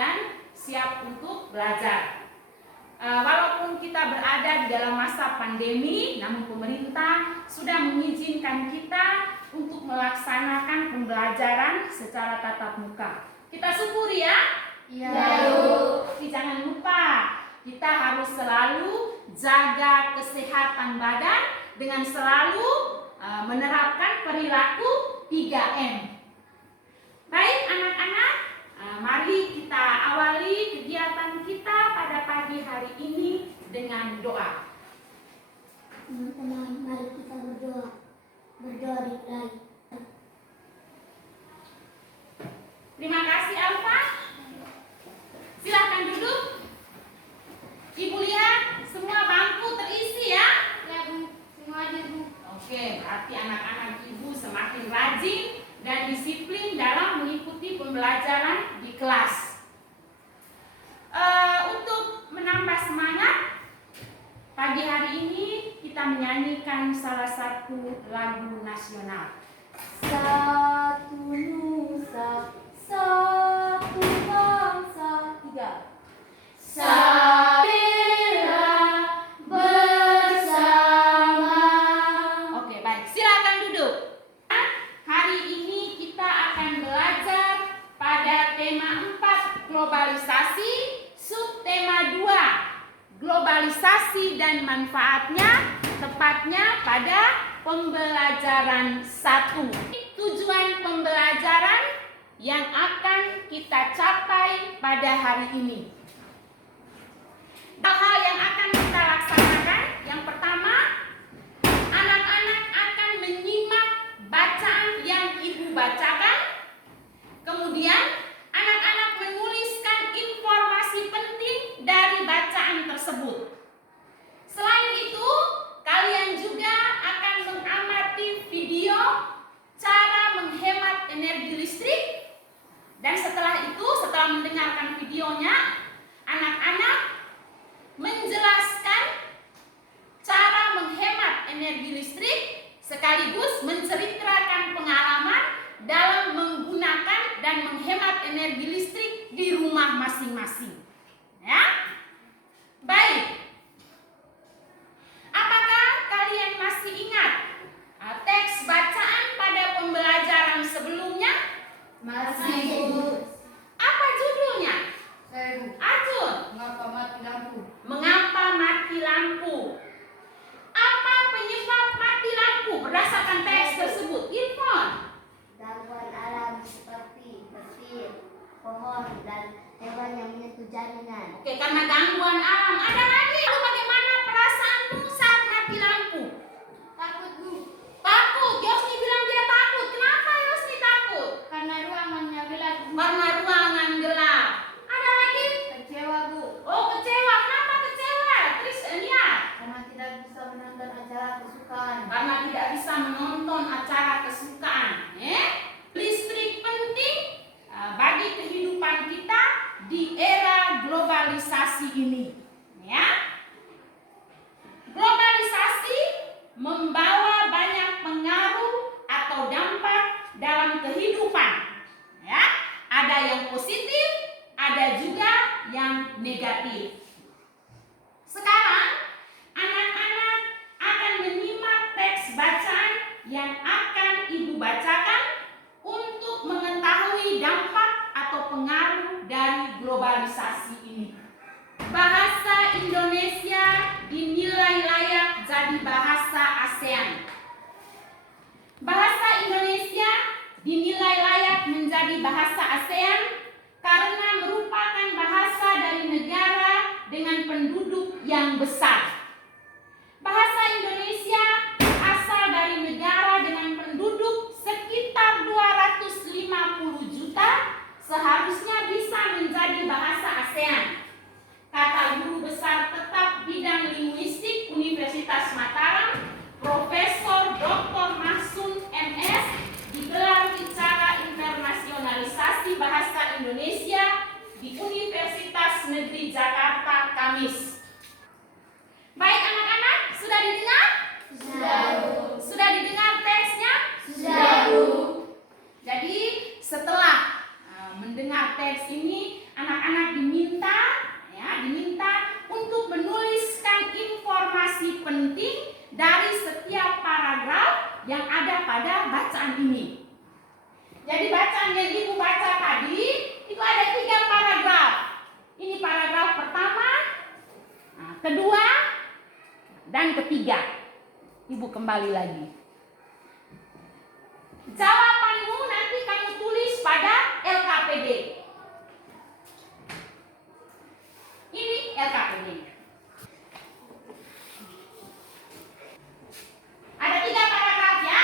dan siap untuk belajar. Walaupun kita berada di dalam masa pandemi, namun pemerintah sudah mengizinkan kita untuk melaksanakan pembelajaran secara tatap muka. Kita syukuri ya. Iya. Tapi jangan lupa, kita harus selalu jaga kesehatan badan dengan selalu menerapkan perilaku 3M. Baik anak-anak, mari kita awali kegiatan kita pada pagi hari ini dengan doa. Teman-teman, mari kita berdoa. Berdoa dimulai. Terima kasih Alfa. Silahkan duduk. Ibu lihat semua bangku terisi ya? Ya Bu, semua aja Bu. Oke, berarti anak-anak ibu semakin rajin dan disiplin dalam mengikuti pembelajaran di kelas. Untuk menambah semangat, pagi hari ini kita menyanyikan salah satu lagu nasional. Satu nusa, satu bangsa, 3. Bela bersama. Oke, baik. Silakan duduk. Hari ini kita akan belajar pada tema 4, globalisasi, subtema 2, globalisasi dan manfaatnya, tepatnya pada pembelajaran 1. Tujuan pembelajaran yang akan kita capai pada hari ini. Hal yang akan kita laksanakan, yang pertama, anak-anak akan menyimak bacaan yang ibu bacakan. Kemudian, anak-anak menuliskan informasi penting dari bacaan tersebut. Selain itu, kalian juga akan mengamati video cara menghemat energi listrik. Dan setelah itu, setelah mendengarkan videonya, anak-anak menjelaskan cara menghemat energi listrik sekaligus menceritakan pengalaman dalam menggunakan dan menghemat energi listrik di rumah masing-masing. Ya? Baik. Apakah kalian masih ingat teks bacaan pada pembelajaran sebelumnya? Masih Bu. Apa judulnya? Saya Bu. Ajun. Mengapa mati lampu? Mengapa mati lampu? Apa penyebab mati lampu berdasarkan teks tersebut? Irfan. Gangguan alam seperti petir, pohon, dan hewan yang menyentuh jaringan. Oke, karena gangguan alam. Ada lagi. Lalu bagaimana perasaanmu saat mati lampu? Takut Bu. Takut. Yosni bilang dia takut. Kenapa Yosni takut? Karena ruangannya gelap Bu. Karena ruangan gelap. Ada lagi? Kecewa Bu. Oh, kecewa. Kenapa kecewa? Tris, lihat. Karena tidak bisa menonton acara kesukaan. Karena tidak bisa menonton acara kesukaan. Listrik penting bagi kehidupan kita di era globalisasi ini. Ya. Globalisasi membawa banyak pengaruh atau dampak dalam kehidupan. Ya. Ada yang positif, ada juga yang negatif. Sekarang anak-anak akan menyimak teks bacaan yang akan ibu bacakan untuk mengetahui dampak atau pengaruh dari globalisasi ini. Bahasa Indonesia dinilai layak jadi bahasa ASEAN. Bahasa Indonesia dinilai layak menjadi bahasa ASEAN karena merupakan bahasa dari negara dengan penduduk yang besar. Bahasa Indonesia asal dari negara dengan penduduk sekitar 250 juta, seharusnya bisa menjadi bahasa ASEAN. Kata guru besar tetap bidang linguistik Universitas Mataram, Profesor Dr. Mahsun MS, digelar bicara internasionalisasi bahasa Indonesia di Universitas Negeri Jakarta Kamis. Baik anak-anak, sudah didengar? Sudah Bu. Sudah didengar teksnya? Sudah Bu. Jadi setelah mendengar teks ini, anak-anak dari setiap paragraf yang ada pada bacaan ini. Jadi bacaan yang Ibu baca tadi itu ada 3 paragraf. Ini paragraf pertama, kedua, dan ketiga. Ibu kembali lagi. Jawabanmu nanti kamu tulis pada LKPD. Ini LKPD. Ada 3 paragraf ya.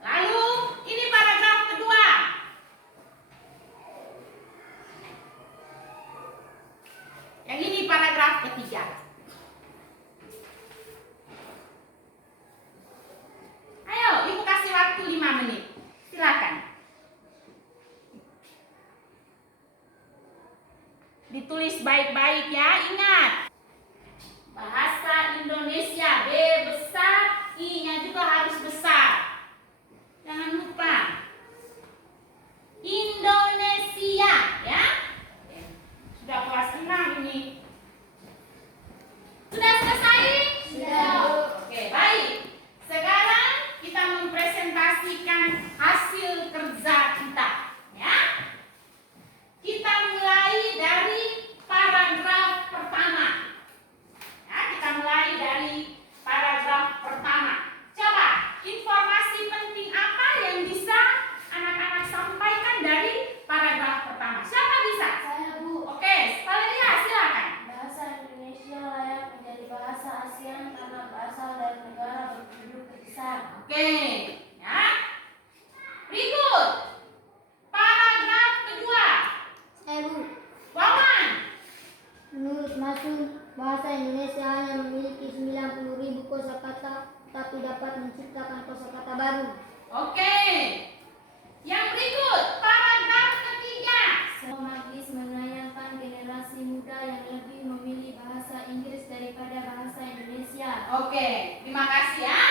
Lalu ini paragraf kedua. Yang ini paragraf ketiga. Ayo, Ibu kasih waktu 5 menit. Silakan. Ditulis baik-baik ya, ingat. Bahasa Indonesia, B besar, I-nya juga harus besar. Jangan lupa. Indonesia ya. Sudah kelas 6 ini. Sudah selesai? Sudah. Oke, baik. Sekarang kita mempresentasikan hasil kerja kita ya. Kita mulai dari paragraf pertama. Ya, kita mulai dari paragraf pertama. Coba, informasi penting apa yang bisa anak-anak sampaikan dari paragraf pertama? Siapa bisa? Saya, Bu. Oke, Valeria silakan. Bahasa Indonesia layak menjadi bahasa ASEAN karena berasal dari negara berpenduduk besar. Oke, ya. Berikut. Paragraf kedua. Saya, Bu. Wawan. Menurut Masun, bahasa Indonesia hanya memiliki 90.000 kosakata, tapi dapat menciptakan kosakata baru. Oke. Yang berikut, paragraf ketiga. Magis menayangkan generasi muda yang lebih memilih bahasa Inggris daripada bahasa Indonesia. Oke, terima kasih ya.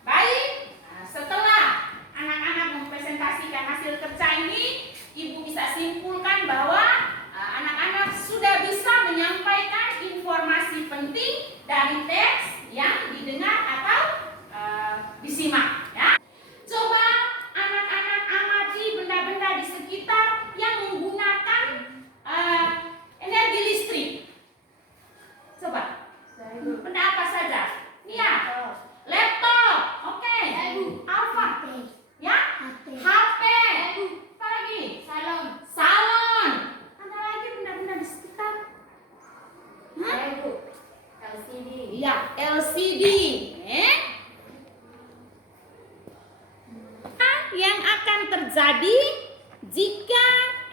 Baik, setelah anak-anak mempresentasikan hasil kerja ini, Ibu bisa simpulkan bahwa anak-anak sudah bisa menyampaikan informasi penting dari teks yang didengar atau disimak ya. Coba anak-anak amati benda-benda di sekitar yang menggunakan energi listrik. Coba, benda apa saja? Iya, laptop, oke. Apa? Ya, HP. Apa lagi? Salon. Ada lagi benda-benda di sekitar? LCD. Iya, LCD. Yang akan terjadi jika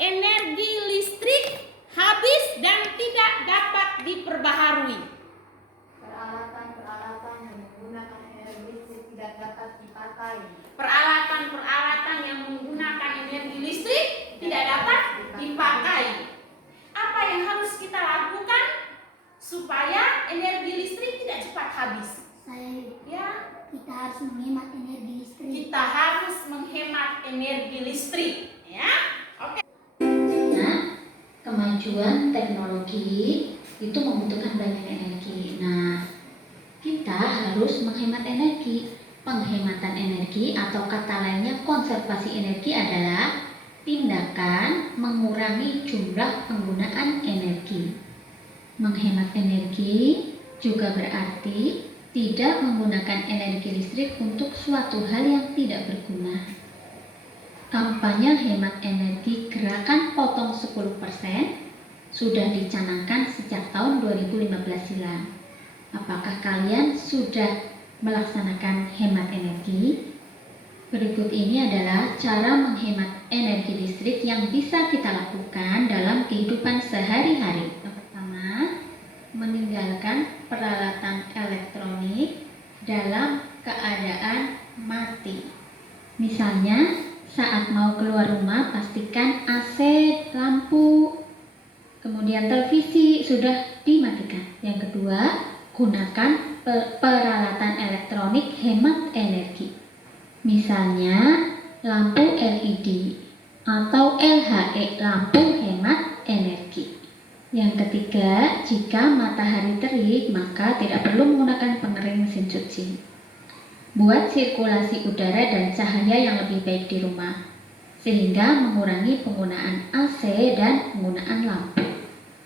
energi listrik habis dan tidak dapat diperbaharui? Peralatan-peralatan yang menggunakan energi listrik tidak dapat dipakai. Peralatan-peralatan yang menggunakan energi listrik tidak dapat dipakai. Apa yang harus kita lakukan supaya energi listrik tidak cepat habis? Ya, Kita harus menghemat energi listrik. kita harus menghemat energi listrik. Ya, oke. Nah, kemajuan teknologi itu membutuhkan banyak energi. Nah, kita harus menghemat energi. Penghematan energi atau kata lainnya konservasi energi adalah tindakan mengurangi jumlah penggunaan energi. Menghemat energi juga berarti tidak menggunakan energi listrik untuk suatu hal yang tidak berguna. Kampanye hemat energi gerakan potong 10% sudah dicanangkan sejak tahun 2015 silam. Apakah kalian sudah melaksanakan hemat energi? Berikut ini adalah cara menghemat energi listrik yang bisa kita lakukan dalam kehidupan sehari-hari. Yang pertama, meninggalkan peralatan elektronik dalam keadaan mati. Misalnya, saat mau keluar rumah, pastikan AC, lampu, kemudian televisi sudah dimatikan. Yang kedua, gunakan peralatan elektronik hemat energi. Misalnya, lampu LED atau LHE, lampu hemat energi. Yang ketiga, jika matahari terik, maka tidak perlu menggunakan membuat sirkulasi udara dan cahaya yang lebih baik di rumah, sehingga mengurangi penggunaan AC dan penggunaan lampu.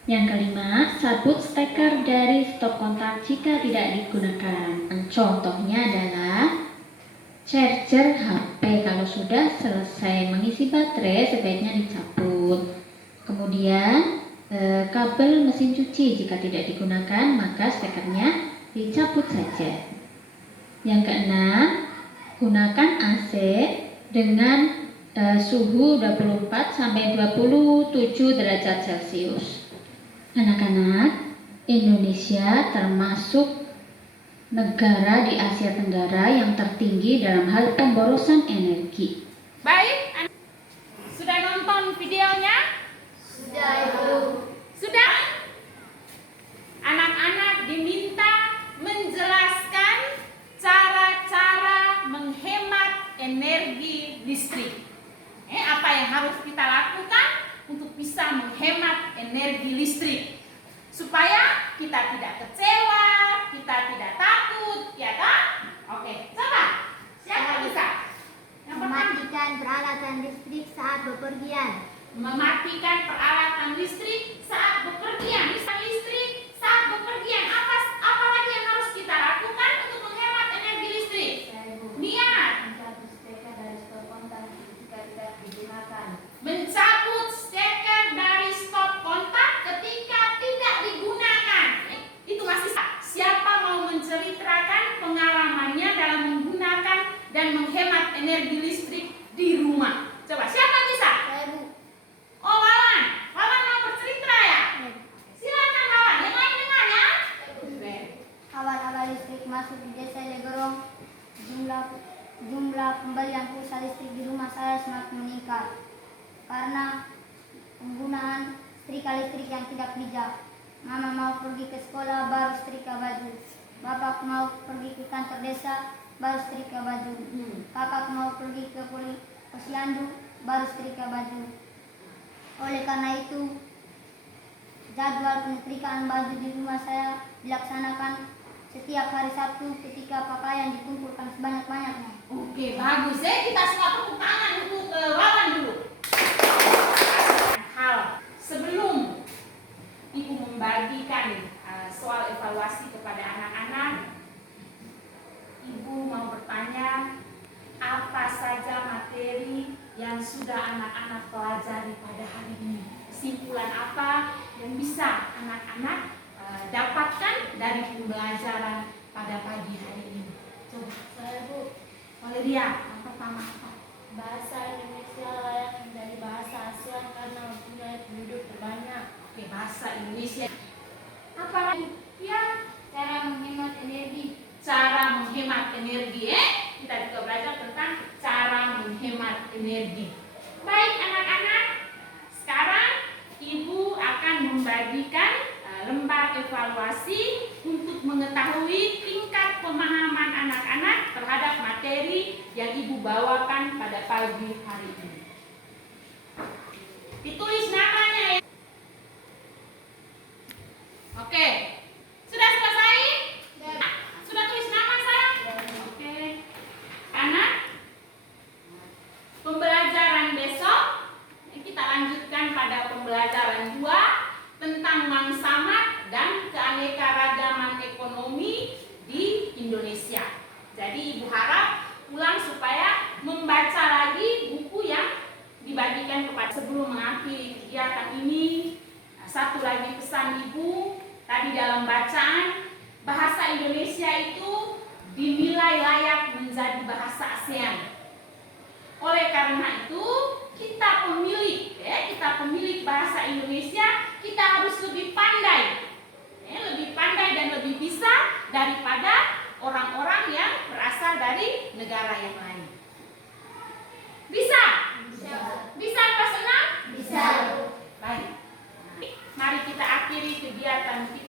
Yang kelima, cabut steker dari stop kontak jika tidak digunakan. Contohnya adalah charger HP, kalau sudah selesai mengisi baterai sebaiknya dicabut. Kemudian kabel mesin cuci jika tidak digunakan maka stekernya dicabut saja. Yang keenam, gunakan AC dengan suhu 24 sampai 27 derajat Celcius. Anak-anak, Indonesia termasuk negara di Asia Tenggara yang tertinggi dalam hal pemborosan energi. Baik, sudah nonton videonya? Sudah, Ibu. Sudah? Anak-anak diminta menjelaskan cara-cara menghemat energi listrik. Apa yang harus kita lakukan untuk bisa menghemat energi listrik supaya kita tidak kecewa, kita tidak takut, ya kan? Oke, coba. Siapa bisa? Yang pertama, Mematikan peralatan listrik saat bepergian. mematikan peralatan listrik saat bepergian. Misal listrik saat bepergian. Apa lagi yang harus kita lakukan untuk menghemat energi listrik? Niat. Mencabut steker dari stop kontak jika tidak digunakan. Mencabut steker dari stop kontak ketika tidak digunakan. Itu masih siapa mau menceritakan pengalamannya dalam menggunakan dan menghemat energi listrik di rumah? Coba, siapa bisa? Saya, Bu. Oh, Wawan mau bercerita ya? Silakan Wawan, yang lain dengar ya. Awal-awal listrik masuk di desa Legorong, jumlah pembelian pulsa listrik di rumah saya semakin meningkat karena penggunaan setrika listrik yang tidak bijak. Mama mau pergi ke sekolah baru setrika baju. Bapak mau pergi ke kantor desa baru setrika baju. Kakak mau pergi ke posyandu baru setrika baju. Oleh karena itu, jadwal penyetrikaan baju di rumah saya dilaksanakan setiap hari Sabtu ketika pakaian dikumpulkan sebanyak-banyaknya. Oke, bagus ya. Kita semua tepuk tangan untuk Wawan dulu. Hal sebelum Ibu membagikan soal evaluasi kepada anak-anak, Ibu mau bertanya apa saja materi yang sudah anak-anak pelajari pada hari ini. Kesimpulan apa yang bisa anak-anak dapatkan dari pembelajaran pada pagi hari ini? Coba. Saya, Bu. Oleh dia, yang pertama apa? Bahasa Indonesia layak menjadi bahasa ASEAN karena mempunyai penduduk terbanyak. Oke, bahasa Indonesia. Apa lagi? Ya, Cara menghemat energi. cara menghemat energi. Kita juga belajar tentang cara menghemat energi. Baik anak-anak, sekarang Ibu akan membagikan lembar evaluasi untuk mengetahui tingkat pemahaman anak-anak terhadap materi yang Ibu bawakan pada pagi hari ini. Ditulis namanya ya. Oke. Sudah selesai? Sudah tulis nama saya? Oke. Anak, pembelajaran besok kita lanjutkan pada pembelajaran 2 tentang mangsamat dan keanekaragaman ekonomi di Indonesia. Jadi Ibu harap ulang supaya membaca lagi buku yang dibagikan kepada. Sebelum mengakhiri kegiatan ini, satu lagi pesan Ibu tadi dalam bacaan, bahasa Indonesia itu dinilai layak menjadi bahasa ASEAN. Oleh karena itu, kita pemilik bahasa Indonesia, kita harus lebih pandai dan lebih bisa daripada orang-orang yang berasal dari negara yang lain. Bisa? Bisa kelas 6? Bisa. Baik. Mari kita akhiri kegiatan kita